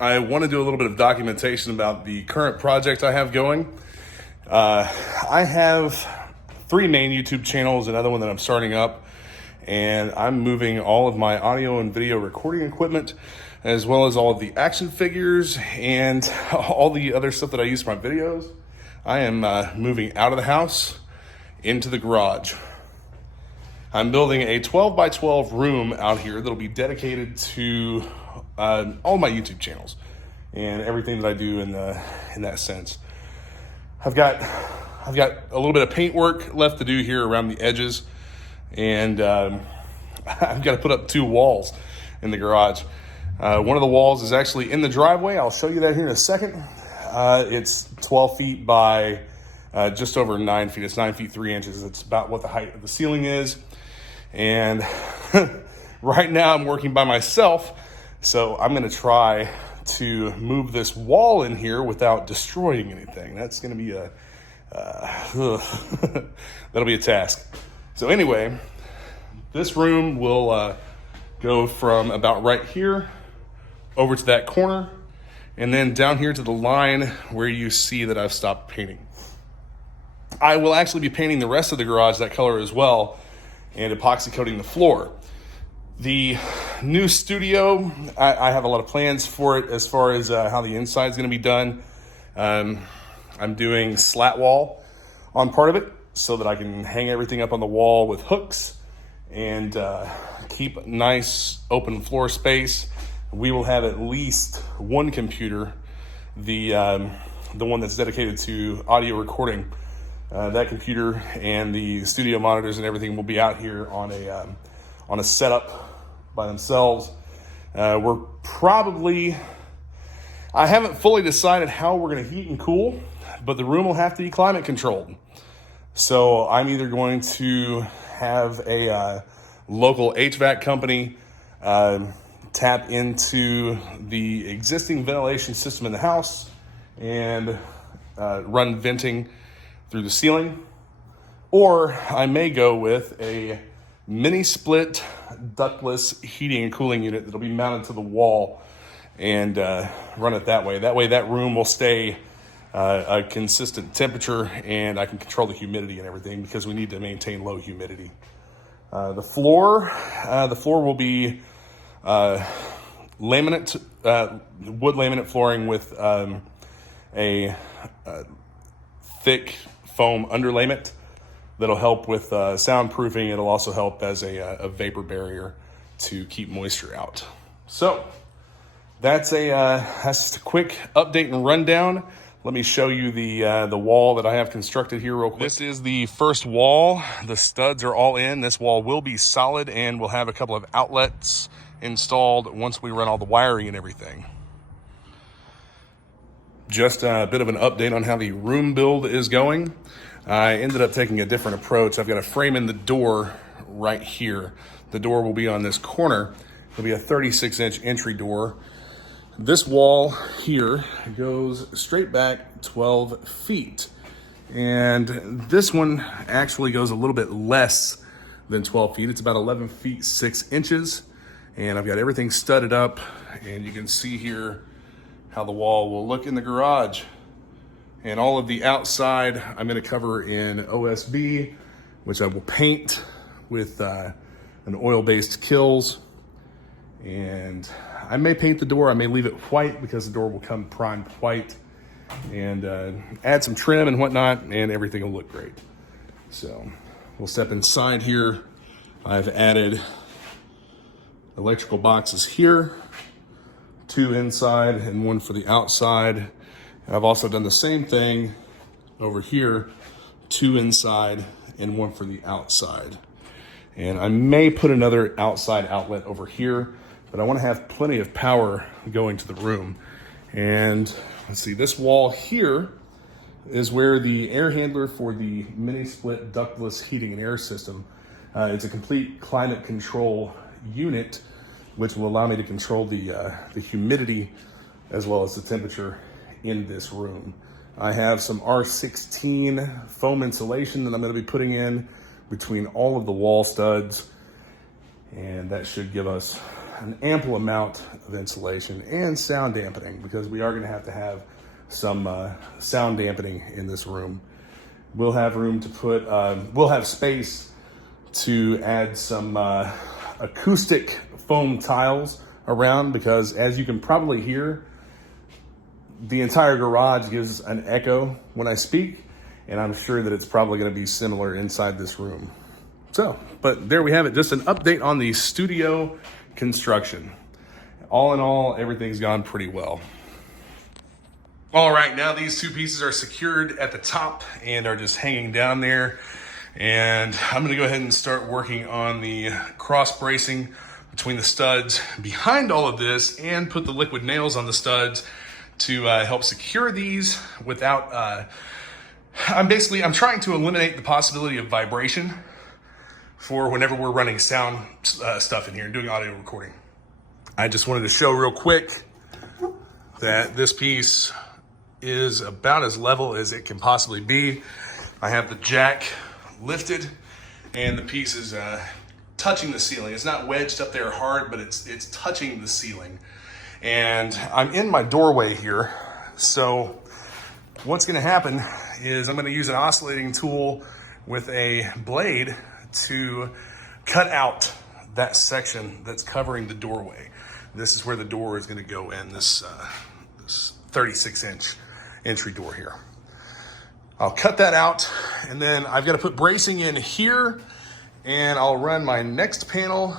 I want to do a little bit of documentation about the current project I have going. I have 3 main YouTube channels, another one that I'm starting up, and I'm moving all of my audio and video recording equipment, as well as all of the action figures and all the other stuff that I use for my videos. I am moving out of the house into the garage. I'm building a 12 by 12 room out here that'll be dedicated to all my YouTube channels and everything that I do in that sense. I've got a little bit of paint work left to do here around the edges, and I've got to put up 2 walls in the garage. One of the walls is actually in the driveway. I'll show you that here in a second. It's 12 feet by just over 9 feet. It's 9 feet 3 inches. It's about what the height of the ceiling is. And right now I'm working by myself, so I'm going to try to move this wall in here without destroying anything. That's going to be that'll be a task. So anyway, this room will go from about right here over to that corner, and then down here to the line where you see that I've stopped painting. I will actually be painting the rest of the garage that color as well, and epoxy coating the floor. The new studio, I have a lot of plans for it as far as how the inside is going to be done. I'm doing slat wall on part of it so that I can hang everything up on the wall with hooks and keep nice open floor space. We will have at least one computer, the one that's dedicated to audio recording. That computer and the studio monitors and everything will be out here on a setup by themselves. I haven't fully decided how we're going to heat and cool, but the room will have to be climate controlled. So I'm either going to have a local HVAC company tap into the existing ventilation system in the house and run venting through the ceiling, or I may go with a mini split ductless heating and cooling unit that'll be mounted to the wall and run it that way. That way that room will stay a consistent temperature, and I can control the humidity and everything because we need to maintain low humidity. The floor will be laminate, wood laminate flooring with a thick foam underlayment that'll help with soundproofing. It'll also help as a vapor barrier to keep moisture out. So that's just a quick update and rundown. Let me show you the wall that I have constructed here real quick. This is the first wall. The studs are all in. This wall will be solid, and we'll have a couple of outlets installed once we run all the wiring and everything. Just a bit of an update on how the room build is going. I ended up taking a different approach. I've got a frame in the door right here. The door will be on this corner. It'll be a 36-inch entry door. This wall here goes straight back 12 feet. And this one actually goes a little bit less than 12 feet. It's about 11 feet 6 inches. And I've got everything studded up, and you can see here how the wall will look in the garage. And all of the outside I'm going to cover in OSB, which I will paint with an oil-based Kills. And I may paint the door. I may leave it white because the door will come primed white, and add some trim and whatnot, and everything will look great. So we'll step inside here. I've added electrical boxes here, 2 inside and 1 for the outside. I've also done the same thing over here, 2 inside and 1 for the outside. And I may put another outside outlet over here, but I want to have plenty of power going to the room. And let's see, this wall here is where the air handler for the mini split ductless heating and air system. It's a complete climate control unit, which will allow me to control the humidity as well as the temperature in this room. I have some R16 foam insulation that I'm going to be putting in between all of the wall studs, and that should give us an ample amount of insulation and sound dampening, because we are going to have some sound dampening in this room. We'll have room to put, we'll have space to add some acoustic foam tiles around, because as you can probably hear, the entire garage gives an echo when I speak, and I'm sure that it's probably going to be similar inside this room. So, but there we have it, just an update on the studio construction. All in all, everything's gone pretty well. All right, now these two pieces are secured at the top and are just hanging down there. And I'm gonna go ahead and start working on the cross bracing between the studs behind all of this, and put the liquid nails on the studs to help secure these without, I'm trying to eliminate the possibility of vibration for whenever we're running sound stuff in here and doing audio recording. I just wanted to show real quick that this piece is about as level as it can possibly be. I have the jack lifted and the piece is touching the ceiling. It's not wedged up there hard, but it's touching the ceiling. And I'm in my doorway here. So what's gonna happen is I'm gonna use an oscillating tool with a blade to cut out that section that's covering the doorway. This is where the door is gonna go in, this 36-inch entry door here. I'll cut that out, and then I've got to put bracing in here, and I'll run my next panel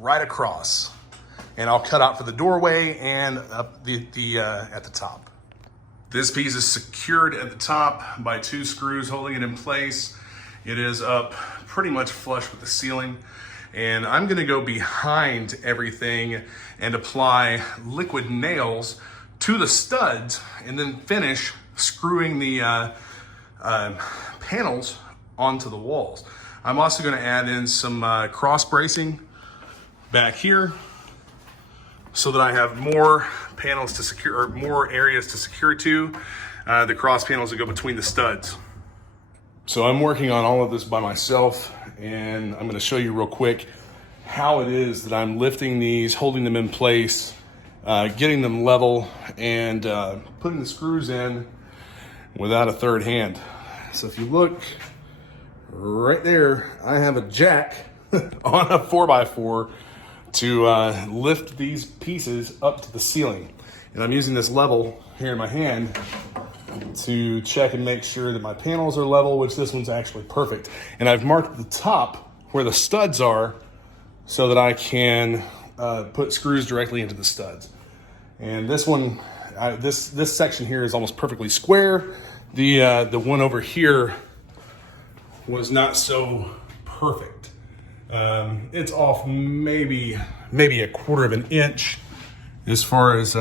right across, and I'll cut out for the doorway and up at the top. This piece is secured at the top by 2 screws holding it in place. It is up pretty much flush with the ceiling, and I'm gonna go behind everything and apply liquid nails to the studs, and then finish screwing the panels onto the walls. I'm also going to add in some cross bracing back here, so that I have more panels to secure, or more areas to secure to. The cross panels that go between the studs. So I'm working on all of this by myself, and I'm going to show you real quick how it is that I'm lifting these, holding them in place, getting them level, and putting the screws in without a third hand. So if you look right there, I have a jack on a 4x4 to lift these pieces up to the ceiling. And I'm using this level here in my hand to check and make sure that my panels are level, which this one's actually perfect. And I've marked the top where the studs are so that I can put screws directly into the studs. And this one, this section here is almost perfectly square. The one over here was not so perfect. It's off maybe a quarter of an inch as far as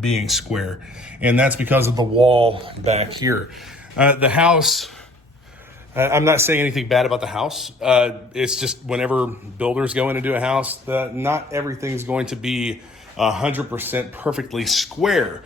being square, and that's because of the wall back here. The house, I'm not saying anything bad about the house. It's just whenever builders go in and do a house, not everything's going to be 100% perfectly square.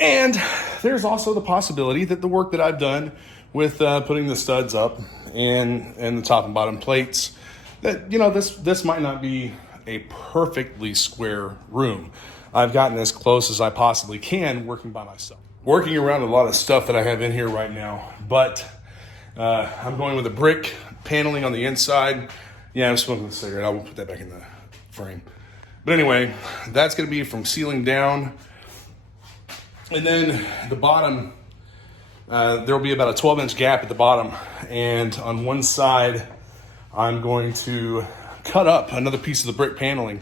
And there's also the possibility that the work that I've done with putting the studs up and the top and bottom plates, that, you know, this might not be a perfectly square room. I've gotten as close as I possibly can working by myself. Working around a lot of stuff that I have in here right now, but I'm going with a brick paneling on the inside. Yeah, I'm smoking a cigarette. I won't put that back in the frame. But anyway, that's gonna be from ceiling down. And then the bottom, there'll be about a 12-inch gap at the bottom. And on one side, I'm going to cut up another piece of the brick paneling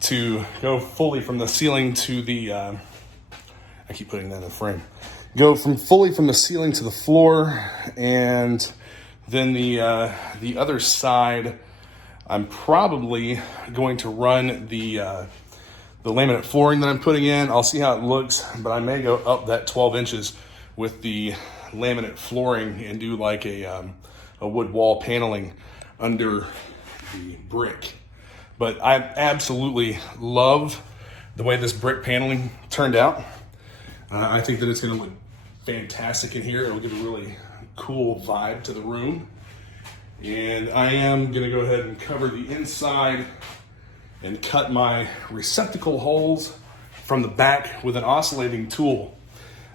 to go fully from the ceiling to the, I keep putting that in the frame. Go fully from the ceiling to the floor. And then the other side, I'm probably going to run the laminate flooring that I'm putting in. I'll see how it looks, but I may go up that 12 inches with the laminate flooring and do like a wood wall paneling under the brick. But I absolutely love the way this brick paneling turned out. I think that it's gonna look fantastic in here. It'll give a really cool vibe to the room. And I am gonna go ahead and cover the inside and cut my receptacle holes from the back with an oscillating tool.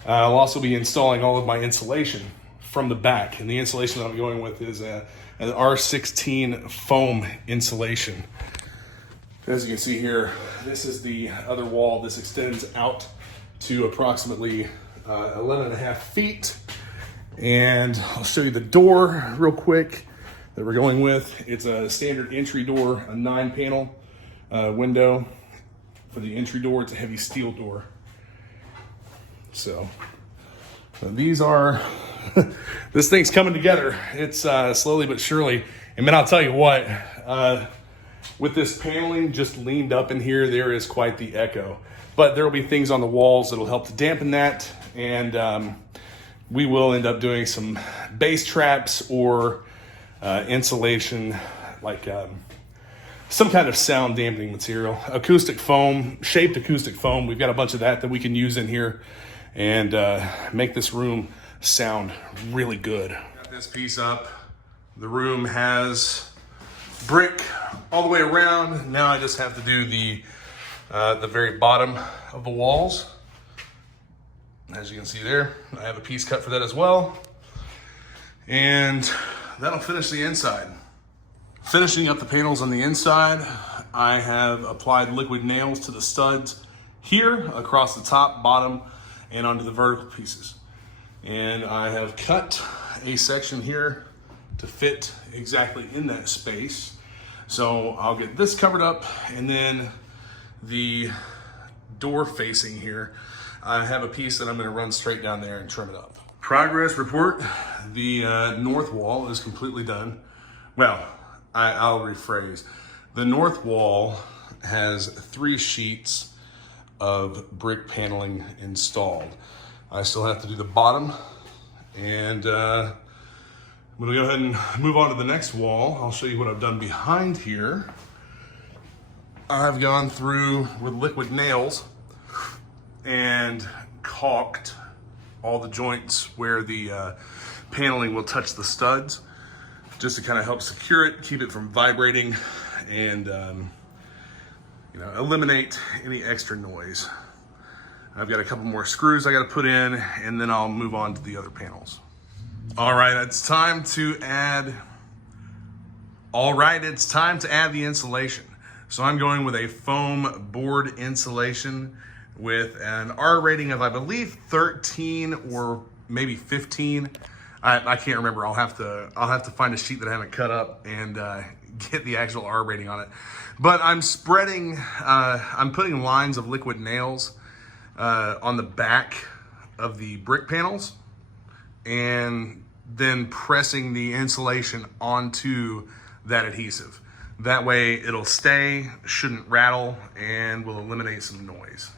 I'll also be installing all of my insulation from the back, and the insulation that I'm going with is an R16 foam insulation. As you can see here, this is the other wall. This extends out to approximately 11.5 feet. And I'll show you the door real quick that we're going with. It's a standard entry door, a 9-panel window. For the entry door, it's a heavy steel door. So these are, this thing's coming together. It's slowly but surely. And man, I'll tell you what, with this paneling just leaned up in here, there is quite the echo. But there will be things on the walls that'll help to dampen that. And we will end up doing some bass traps or insulation, like some kind of sound dampening material. Acoustic foam, shaped acoustic foam. We've got a bunch of that we can use in here and make this room sound really good. Got this piece up. The room has brick all the way around. Now I just have to do the very bottom of the walls. As you can see there, I have a piece cut for that as well. And that'll finish the inside. Finishing up the panels on the inside, I have applied liquid nails to the studs here, across the top, bottom, and onto the vertical pieces. And I have cut a section here to fit exactly in that space. So I'll get this covered up, and then the door facing here, I have a piece that I'm going to run straight down there and trim it up. Progress report. The north wall is completely done. Well, I'll rephrase. The north wall has 3 sheets of brick paneling installed. I still have to do the bottom, and I'm gonna go ahead and move on to the next wall. I'll show you what I've done behind here. I've gone through with liquid nails and caulked all the joints where the paneling will touch the studs, just to kind of help secure it, keep it from vibrating, and eliminate any extra noise. I've got a couple more screws I got to put in, and then I'll move on to the other panels. All right, it's time to add the insulation. So I'm going with a foam board insulation with an R rating of, I believe, 13 or maybe 15. I can't remember. I'll have to find a sheet that I haven't cut up and get the actual R rating on it. But I'm putting lines of liquid nails on the back of the brick panels, and then pressing the insulation onto that adhesive. That way it'll stay, shouldn't rattle, and will eliminate some noise.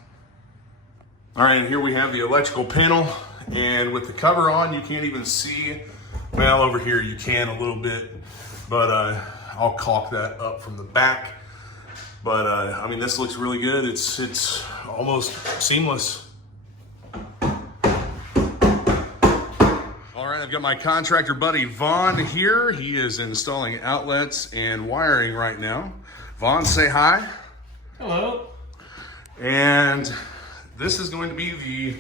All right, and here we have the electrical panel, and with the cover on, you can't even see. Well, over here you can a little bit, but I'll caulk that up from the back. But I mean, this looks really good. It's almost seamless. All right, I've got my contractor buddy Vaughn here. He is installing outlets and wiring right now. Vaughn, say hi. Hello. And this is going to be the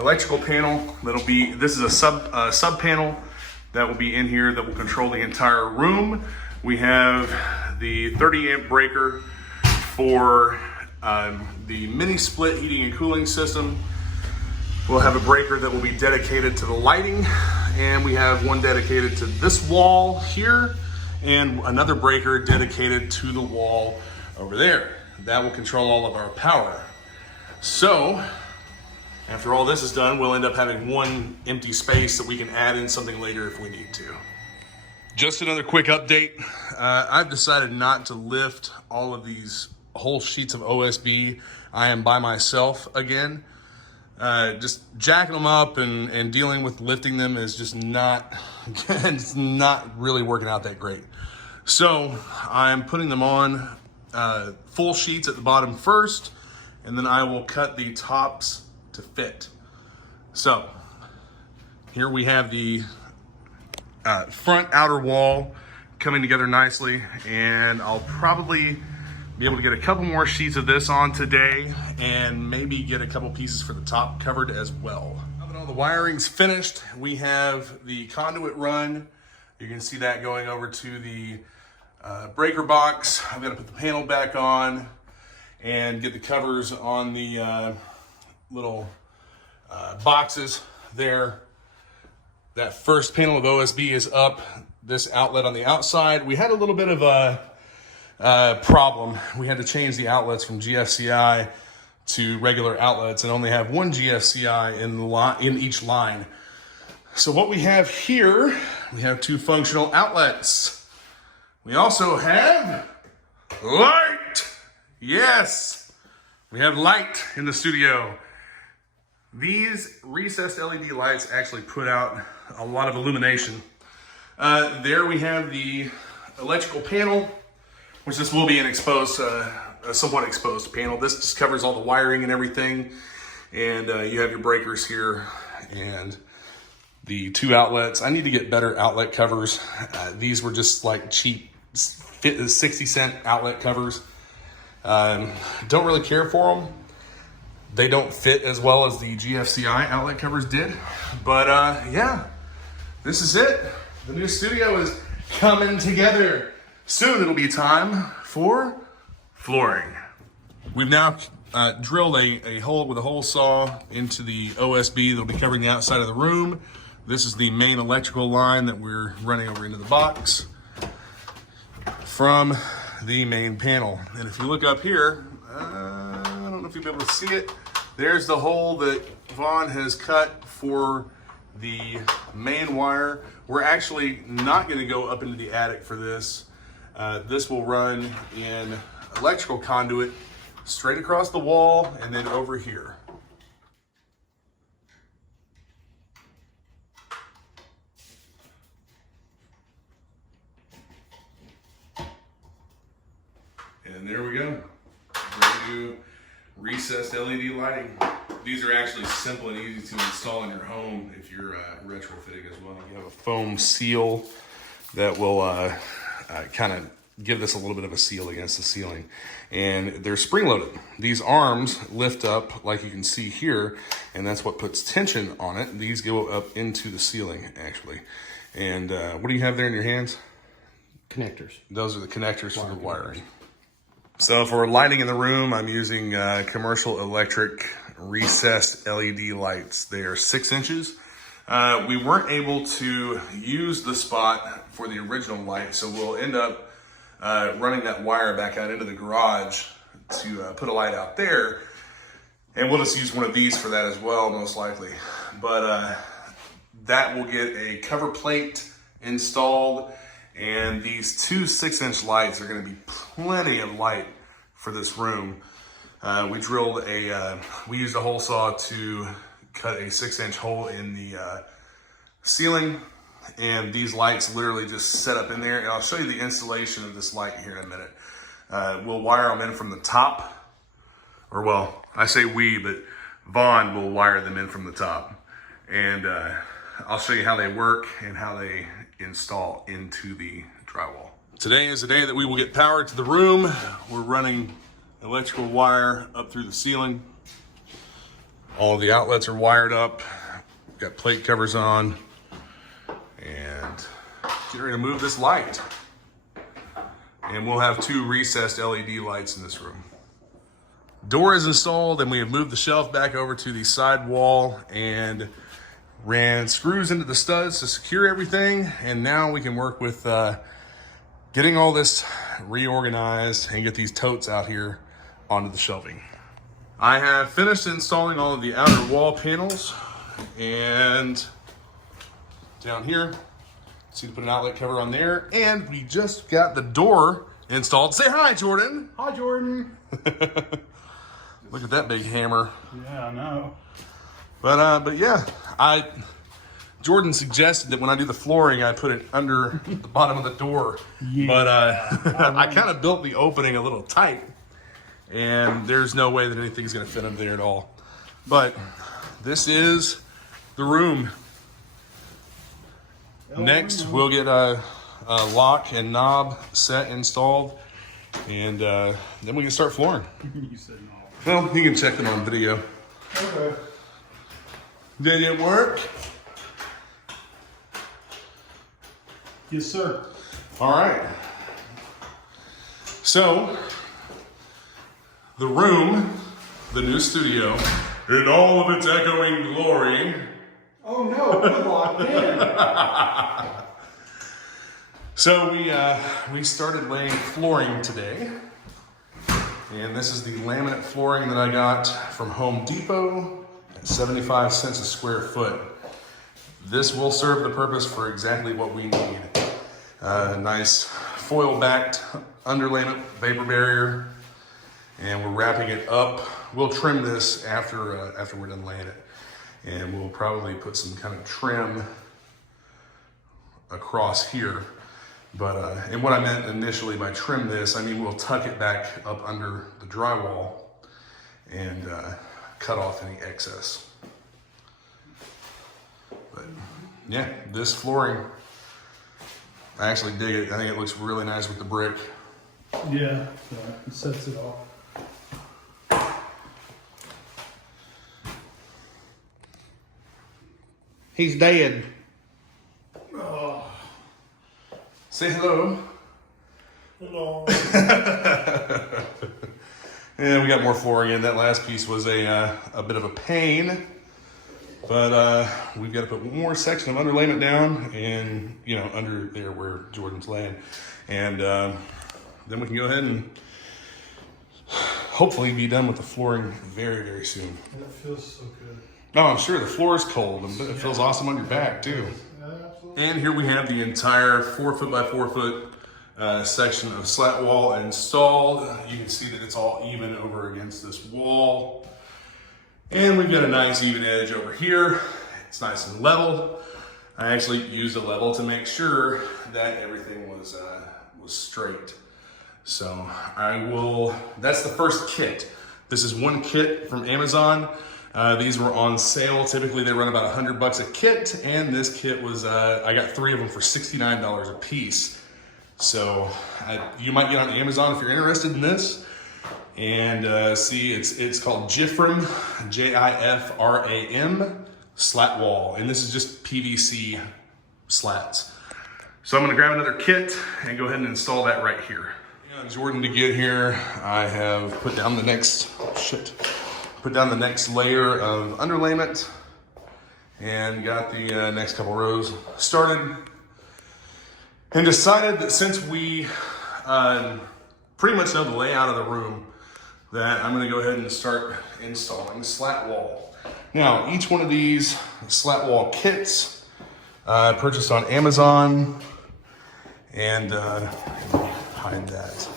electrical panel. This is a sub panel that will be in here that will control the entire room. We have the 30 amp breaker for the mini split heating and cooling system. We'll have a breaker that will be dedicated to the lighting, and we have one dedicated to this wall here, and another breaker dedicated to the wall over there. That will control all of our power. So, after all this is done, we'll end up having one empty space that we can add in something later if we need to. Just another quick update. I've decided not to lift all of these whole sheets of OSB. I am by myself again. Just jacking them up and dealing with lifting them is just not, it's not really working out that great. So I'm putting them on full sheets at the bottom first, and then I will cut the tops to fit. So here we have the front outer wall coming together nicely, and I'll probably Be able to get a couple more sheets of this on today and maybe get a couple pieces for the top covered as well. Now that all the wiring's finished, we have the conduit run. You can see that going over to the breaker box. I've got to put the panel back on and get the covers on the little boxes there. That first panel of OSB is up. This outlet on the outside, we had a little bit of a problem. We had to change the outlets from GFCI to regular outlets and only have one GFCI in each line. So what we have here, we have two functional outlets. We also have light. Yes, we have light in the studio. These recessed LED lights actually put out a lot of illumination. There we have the electrical panel, which this will be an exposed, a somewhat exposed panel. This just covers all the wiring and everything. And you have your breakers here and the two outlets. I need to get better outlet covers. These were just like cheap 60-cent outlet covers. Don't really care for them. They don't fit as well as the GFCI outlet covers did. But yeah, this is it. The new studio is coming together. Soon it'll be time for flooring. We've now drilled a hole with a hole saw into the OSB that'll be covering the outside of the room. This is the main electrical line that we're running over into the box from the main panel. And if you look up here, I don't know if you'll be able to see it. There's the hole that Vaughn has cut for the main wire. We're actually not going to go up into the attic for this. This will run in electrical conduit straight across the wall and then over here. And there we go. Brand new recessed LED lighting. These are actually simple and easy to install in your home if you're retrofitting as well. You have a foam seal that will kind of give this a little bit of a seal against the ceiling. And they're spring loaded. These arms lift up like you can see here, and that's what puts tension on it. These go up into the ceiling actually. And what do you have there in your hands? Connectors. Those are the connectors for the wiring. So for lighting in the room, I'm using commercial electric recessed LED lights. They are 6 inches. We weren't able to use the spot for the original light, so we'll end up running that wire back out into the garage to put a light out there. And we'll just use one of these for that as well, most likely. But that will get a cover plate installed. And these two 6-inch lights are going to be plenty of light for this room. We used a hole saw to cut a 6-inch hole in the ceiling, and these lights literally just set up in there. And I'll show you the installation of this light here in a minute. We'll wire them in from the top, or well, I say we, but Vaughn will wire them in from the top. And I'll show you how they work and how they install into the drywall. Today is the day that we will get power to the room. We're running electrical wire up through the ceiling. All of the outlets are wired up. Got plate covers on. And getting ready to move this light. And we'll have 2 recessed LED lights in this room. Door is installed, and we have moved the shelf back over to the side wall and ran screws into the studs to secure everything. And now we can work with getting all this reorganized and get these totes out here onto the shelving. I have finished installing all of the outer wall panels, and down here, see to put an outlet cover on there, and we just got the door installed. Say hi, Jordan. Hi, Jordan. Look at that big hammer. Yeah, I know. But yeah, Jordan suggested that when I do the flooring, I put it under the bottom of the door. Yeah. But I kind of built the opening a little tight, and there's no way that anything's going to fit under there at all. But this is the room. Next, we'll get a lock and knob set installed, And then we can start flooring. You said no. Well, you can check them on video. Okay. Did it work? Yes, sir. All right. So, the room, the new studio, in all of its echoing glory. Oh no, we're locked in. So we started laying flooring today. And this is the laminate flooring that I got from Home Depot at 75 cents a square foot. This will serve the purpose for exactly what we need. Nice foil-backed underlayment vapor barrier, and we're wrapping it up. We'll trim this after we're done laying it, and we'll probably put some kind of trim across here. But and what I meant initially by trim this, I mean we'll tuck it back up under the drywall and cut off any excess. But yeah, this flooring, I actually dig it. I think it looks really nice with the brick. Yeah, it sets it off. He's dead. Oh, Say hello. hello. And we got more flooring in. That last piece was a bit of a pain, but we've got to put one more section of underlayment down, and under there where Jordan's laying, and then we can go ahead and hopefully be done with the flooring very, very soon. That feels so good. Oh, I'm sure the floor is cold, and it feels awesome on your back too. Yeah, absolutely. And here we have the entire 4 foot by 4 foot section of slat wall installed. You can see that it's all even over against this wall. And we've got a nice even edge over here. It's nice and level. I actually used a level to make sure that everything was straight. So that's the first kit. This is one kit from Amazon. These were on sale. Typically they run about $100 a kit, and this kit was, I got 3 of them for $69 a piece. So you might get on Amazon if you're interested in this. And see, it's called Jifram, Jifram, slat wall. And this is just PVC slats. So I'm gonna grab another kit and go ahead and install that right here. Jordan, to get here, I have put down the next layer of underlayment and got the next couple rows started, and decided that since we pretty much know the layout of the room, that I'm gonna go ahead and start installing the slat wall. Now, each one of these slat wall kits purchased on Amazon, and hide that.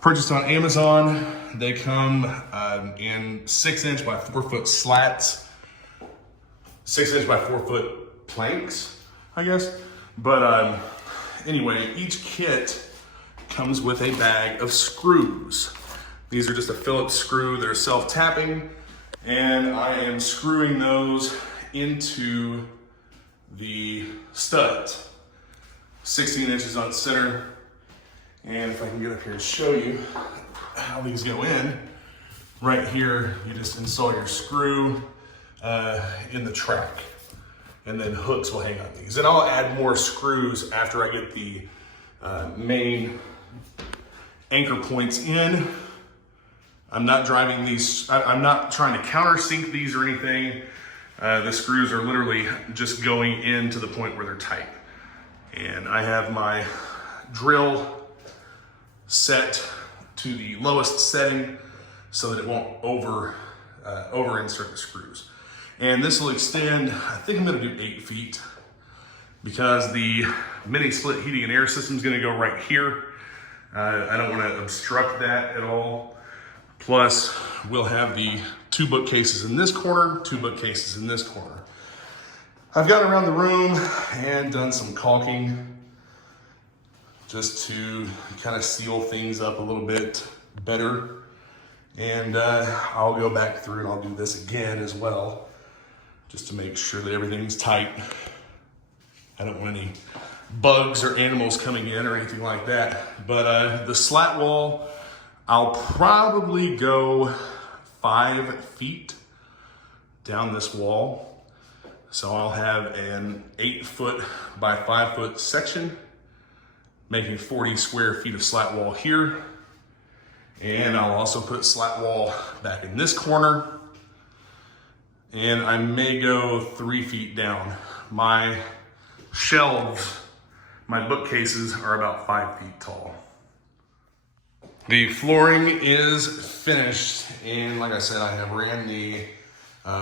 Purchased on Amazon, they come in 6" by 4 foot slats, 6" by 4 foot planks, I guess. But anyway, each kit comes with a bag of screws. These are just a Phillips screw. They're self-tapping, and I am screwing those into the studs. 16 inches on center. And if I can get up here and show you how these go in, right here, you just install your screw in the track, and then hooks will hang on these. And I'll add more screws after I get the main anchor points in. I'm not driving these, I'm not trying to countersink these or anything. The screws are literally just going in to the point where they're tight. And I have my drill set to the lowest setting so that it won't over insert the screws. And this will extend, I think I'm gonna do 8 feet, because the mini split heating and air system is gonna go right here. I don't wanna obstruct that at all. Plus, we'll have the 2 bookcases in this corner, 2 bookcases in this corner. I've gone around the room and done some caulking just to kind of seal things up a little bit better. And I'll go back through and I'll do this again as well, just to make sure that everything's tight. I don't want any bugs or animals coming in or anything like that. But the slat wall, I'll probably go 5 feet down this wall. So I'll have an 8-foot by 5-foot section, making 40 square feet of slat wall here. And I'll also put slat wall back in this corner. And I may go 3 feet down. My shelves, my bookcases are about 5 feet tall. The flooring is finished, and like I said, I have ran the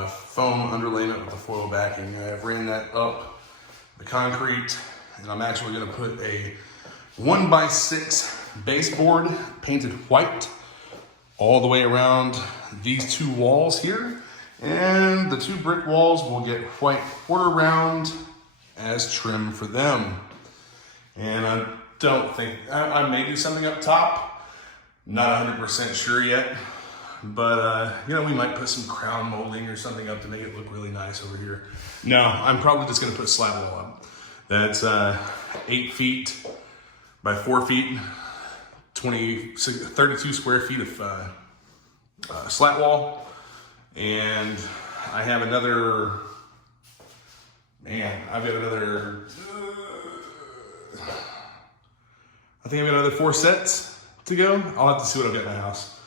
foam underlayment with the foil backing. I have ran that up the concrete, and I'm actually gonna put a 1x6 baseboard painted white all the way around these 2 walls here. And the 2 brick walls will get white quarter round as trim for them. And I don't think, I may do something up top, not 100% sure yet. But, you know, we might put some crown molding or something up to make it look really nice over here. No, I'm probably just gonna put slat wall up. That's 8 feet by 4 feet, 32 square feet of slat wall. And I have another, I've got another, I think I've got another 4 sets to go. I'll have to see what I've got in my house.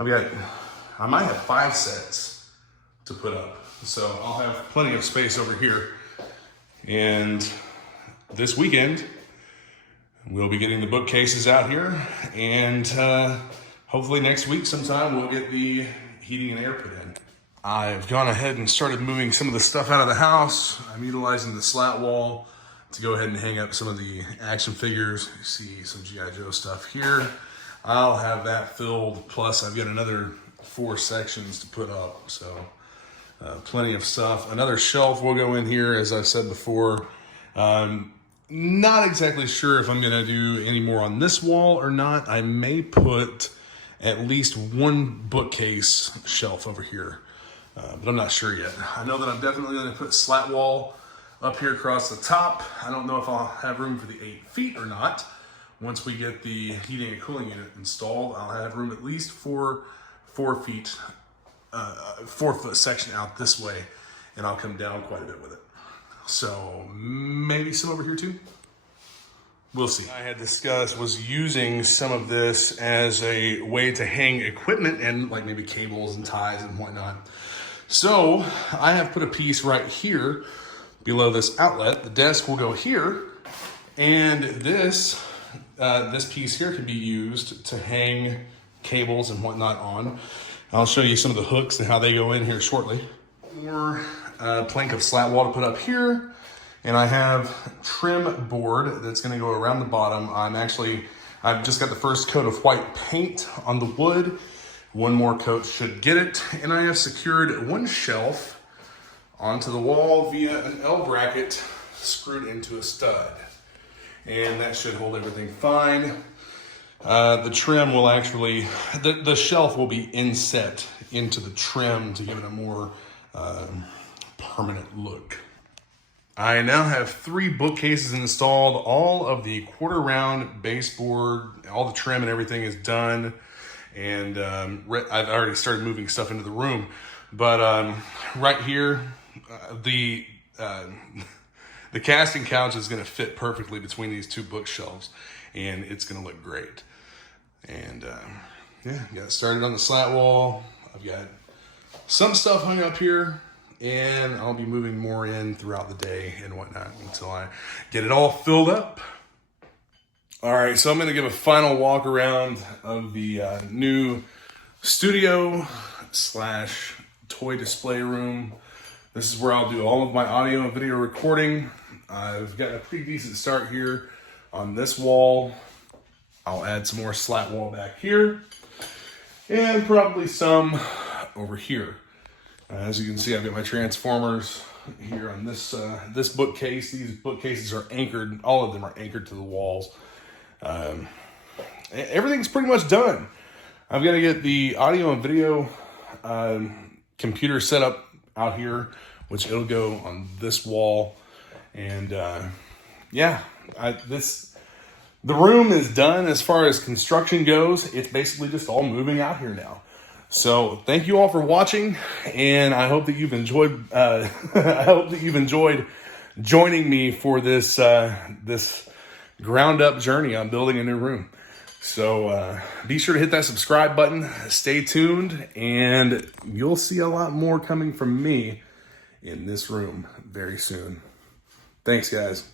I might have 5 sets to put up. So I'll have plenty of space over here. And this weekend, we'll be getting the bookcases out here. And hopefully next week sometime, we'll get the heating and air put in. I've gone ahead and started moving some of the stuff out of the house. I'm utilizing the slat wall to go ahead and hang up some of the action figures. You see some G.I. Joe stuff here. I'll have that filled, plus I've got another 4 sections to put up, so plenty of stuff. Another shelf will go in here, as I've said before. Not exactly sure if I'm gonna do any more on this wall or not. I may put at least 1 bookcase shelf over here, but I'm not sure yet. I know that I'm definitely gonna put slat wall up here across the top. I don't know if I'll have room for the 8 feet or not. Once we get the heating and cooling unit installed, I'll have room at least for 4 feet, 4-foot section out this way, and I'll come down quite a bit with it. So maybe some over here too. We'll see. I had discussed was using some of this as a way to hang equipment and like maybe cables and ties and whatnot. So I have put a piece right here below this outlet. The desk will go here, and this piece here can be used to hang cables and whatnot on. I'll show you some of the hooks and how they go in here shortly. More plank of slat wall to put up here. And I have trim board that's gonna go around the bottom. I've just got the first coat of white paint on the wood. 1 more coat should get it. And I have secured 1 shelf onto the wall via an L bracket screwed into a stud. And that should hold everything fine. The trim will actually, the shelf will be inset into the trim to give it a more permanent look. I now have 3 bookcases installed. All of the quarter round baseboard, all the trim and everything is done. And I've already started moving stuff into the room. But right here, the casting couch is gonna fit perfectly between these 2 bookshelves, and it's gonna look great. And yeah, got started on the slat wall. I've got some stuff hung up here, and I'll be moving more in throughout the day and whatnot until I get it all filled up. All right, so I'm gonna give a final walk around of the new studio / toy display room. This is where I'll do all of my audio and video recording. I've got a pretty decent start here on this wall. I'll add some more slat wall back here, and probably some over here. As you can see, I've got my transformers here on this this bookcase. These bookcases are anchored, all of them are anchored to the walls. Everything's pretty much done. I've got to get the audio and video computer set up out here, which it'll go on this wall. And yeah, the room is done as far as construction goes. It's basically just all moving out here now. So thank you all for watching, and I hope that you've enjoyed. I hope that you've enjoyed joining me for this this ground up journey on building a new room. So be sure to hit that subscribe button. Stay tuned, and you'll see a lot more coming from me in this room very soon. Thanks, guys.